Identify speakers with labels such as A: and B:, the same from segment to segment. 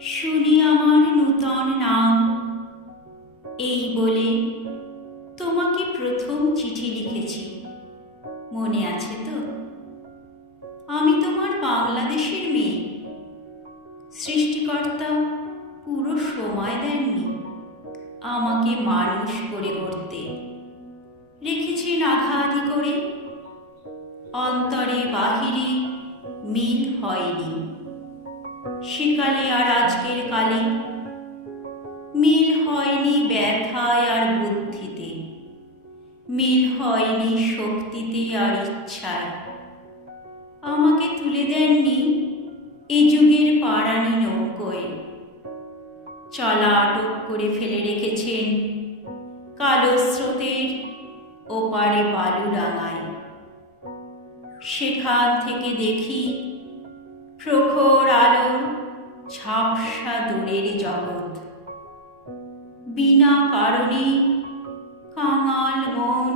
A: চিরন্তন নাম। এই বলে তোমাকে প্রথম চিঠি লিখেছি। মনে আছে তো? আমি তোমার বাংলাদেশের মেয়ে। সৃষ্টিকর্তা পুরো সময় দেননি। আমাকে মানুষ করে করতে রেখেছেন আঘাতি করে। অন্তরে বাহিরে মিল হয়নি। সেকালে আর আজকের কালে। মিল হয়নি ব্যথায় আর বুদ্ধিতে। মিল হয়নি শক্তিতে আর ইচ্ছায়। আমাকে তুলে দেননি এ যুগের পাড়ানি নৌকোয়। চলা আটক করে ফেলে রেখেছেন কালো স্রোতের ওপারে বালুডাঙায়। সেখান থেকে দেখি প্রখর আলোর ঝাপসা দূরের জগৎ। বিনা কারণে কাঙাল মন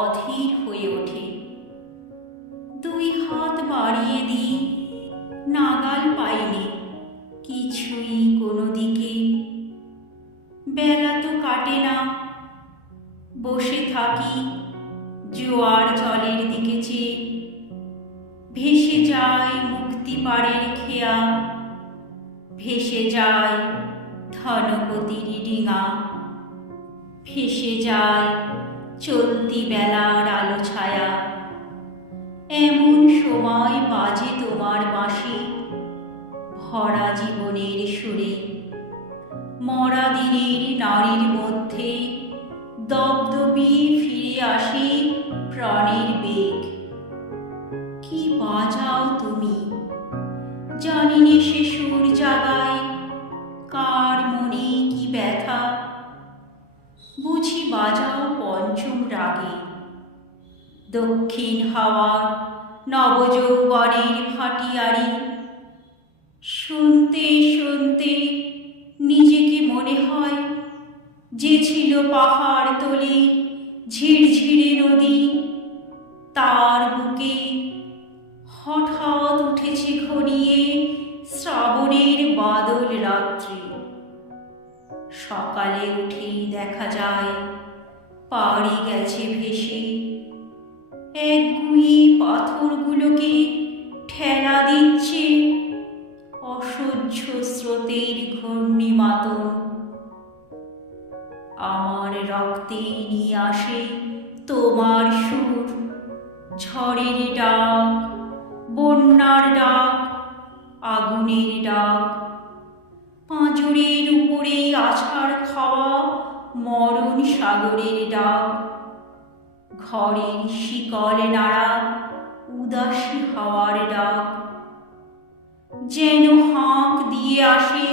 A: অধীর হয়ে ওঠে। দুই হাত বাড়িয়ে দিই, নাগাল পাইনি কিছুই কোনো দিকে। বেলা তো কাটে না, বসে থাকি জোয়ার জলের দিকে চেয়ে। পাড়ের খেয়া ভেসে যায় ধনপতির ডিঙা। ভেসে যায় চলতি বেলার আলো ছায়া। এমন সময় বাজে তোমার বাঁশি, ভরা জীবনের সুরে। মরা দিনের নারীর মধ্যে দপদপি ফিরে আসে প্রাণের বেগ। জানিনি সে সুর জাগায়, কার মনে কি ব্যথা? বুঝি বাজাও পঞ্চম রাগে। দক্ষিণ হাওয়ার নবযৌবনের ভাটিয়ারি। শুনতে শুনতে নিজেকে মনে হয় যে ছিল পাহাড় তলে ঝিরঝিরে নদী। তার বুকে হঠাৎ উঠেছে ঘনিয়ে শ্রাবণের বাদল রাত্রি। সকালে উঠেই দেখা যায়, পাড়ি গেছে ভেসে। এক গুঁই পাথরগুলোকে ঠেলা দিচ্ছে অসহ্য স্রোতের ঘূর্ণিমাতন। আমার রক্তে নিয়ে আসে তোমার সুর, ঝড়ের ডাক। বন্যার ডাক, আগুনের ডাক। পাঁজরের উপরে আছাড় খাওয়া মরণ সাগরের ডাক। ঘরের শিকল নাড়া উদাসী হাওয়ার ডাক। যেন হাঁক দিয়ে আসে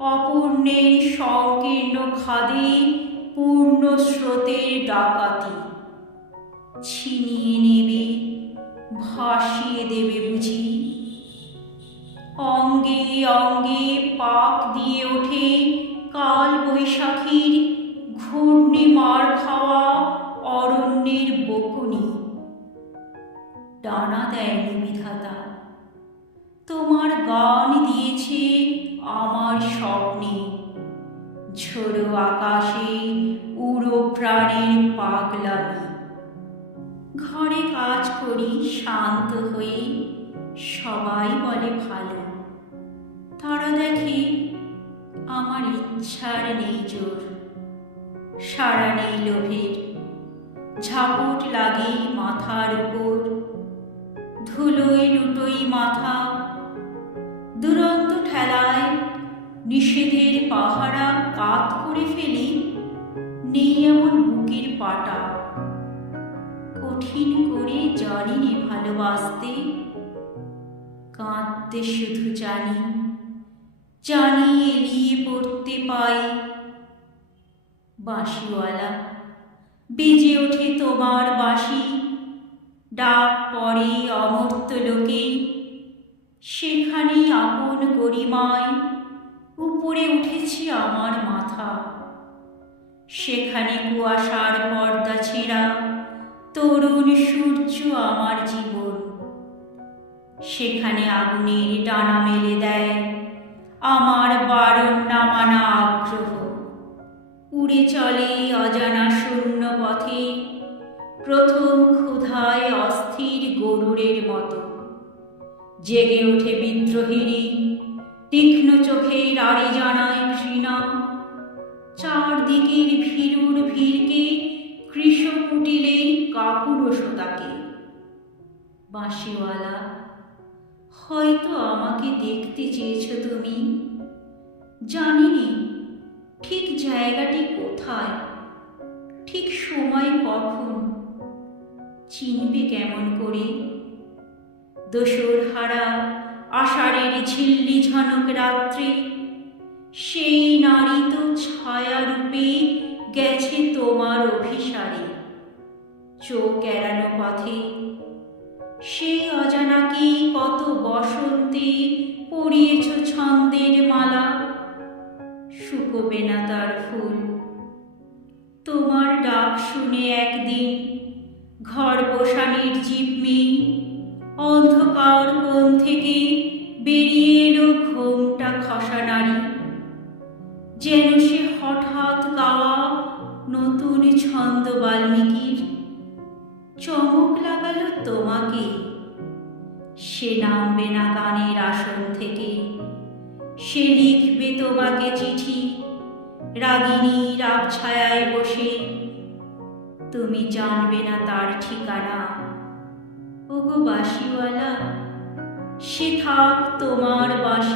A: অপূর্ণের সংকীর্ণ খাদে পূর্ণ স্রোতের ডাকাতি। ছিনিয়ে নেবে ভাসিয়ে দেবে বুঝি। অঙ্গে অঙ্গে পাক দিয়ে ওঠে কাল বৈশাখীর ঘূর্ণি মার খাওয়া অরণ্যের বকুনি। ডানা দেয়নি বিধাতা তোমার গান দিয়েছে আমার স্বপ্নে। ঝোড়ো আকাশে উড়ো প্রাণের পাগলামি। ঘরে কাজ করি, শান্ত হয়ে সবাই বলে ভালো। তারা দেখে আমার ইচ্ছার নেই জোর। সারা নেই লোভের। ঝাপট লাগে মাথার উপর। ধুলোয় লুটোই মাথা। দুরন্ত ঠেলায় নিষেধের পাহারা কাত করে ফেলি, নেই এমন বুকের পাটা। কঠিন করে জানি নে ভালোবাসতে। কাঁদতে শুধু জানি জানি এড়িয়ে পড়তে পাই। বাঁশিওয়ালা, বেজে ওঠে তোমার বাঁশি। ডাক পড়ে অমর্ত লোকে। সেখানে আপন গরিমায় উপরে উঠেছে আমার মাথা। সেখানে কুয়াশার পর্দা ছেঁড়া। তরুণ সূর্য আমার জীবন। সেখানে আগুনের টানা মেলে দেয় আমার বারণ নামানা আগ্রহ। উড়ে চলে অজানা শূন্য পথে, প্রথম ক্ষুধায় অস্থির গরুরের মতো। জেগে ওঠে বিদ্রোহীরই, তীক্ষ্ণ চোখের আড়ি জানায় ঘৃণা। চারদিকের কৃষ কুটিলের কাপুরসতাকে বাঁশিওয়ালা, হয়তো আমাকে দেখতে চেয়েছ তুমি? জানিনি, ঠিক জায়গাটি কোথায়? ঠিক সময় কখন? চিনবে কেমন করে? দোসর হারা আষাঢ়ের ঝিল্লি ঝনক রাত্রে, সেই নারী তো ছায়া রূপে গেছে তোমার চোখ এড়ানো পথে। সেই অজানাকে কত বসন্তে পরিয়েছ ছন্দের মালা? শুকোবে না তার ফুল। তোমার ডাক শুনে একদিন ঘর বসা নির্জীব মেয়ে অন্ধকার কোণ থেকে বেরিয়ে এলো ঘোমটা খসা নারী যেন সে হঠাৎ গাওয়া নতুন ছন্দ বাল্মীকির চমক লাগালো তোমাকে। সে নামবে না গানের আসন থেকে। সে লিখবে তোমাকে চিঠি। রাগিনী রাগ ছায়ায় বসে। তুমি জানবে না তার ঠিকানা। ওগো বাসিওয়ালা সে থাক তোমার বাঁশি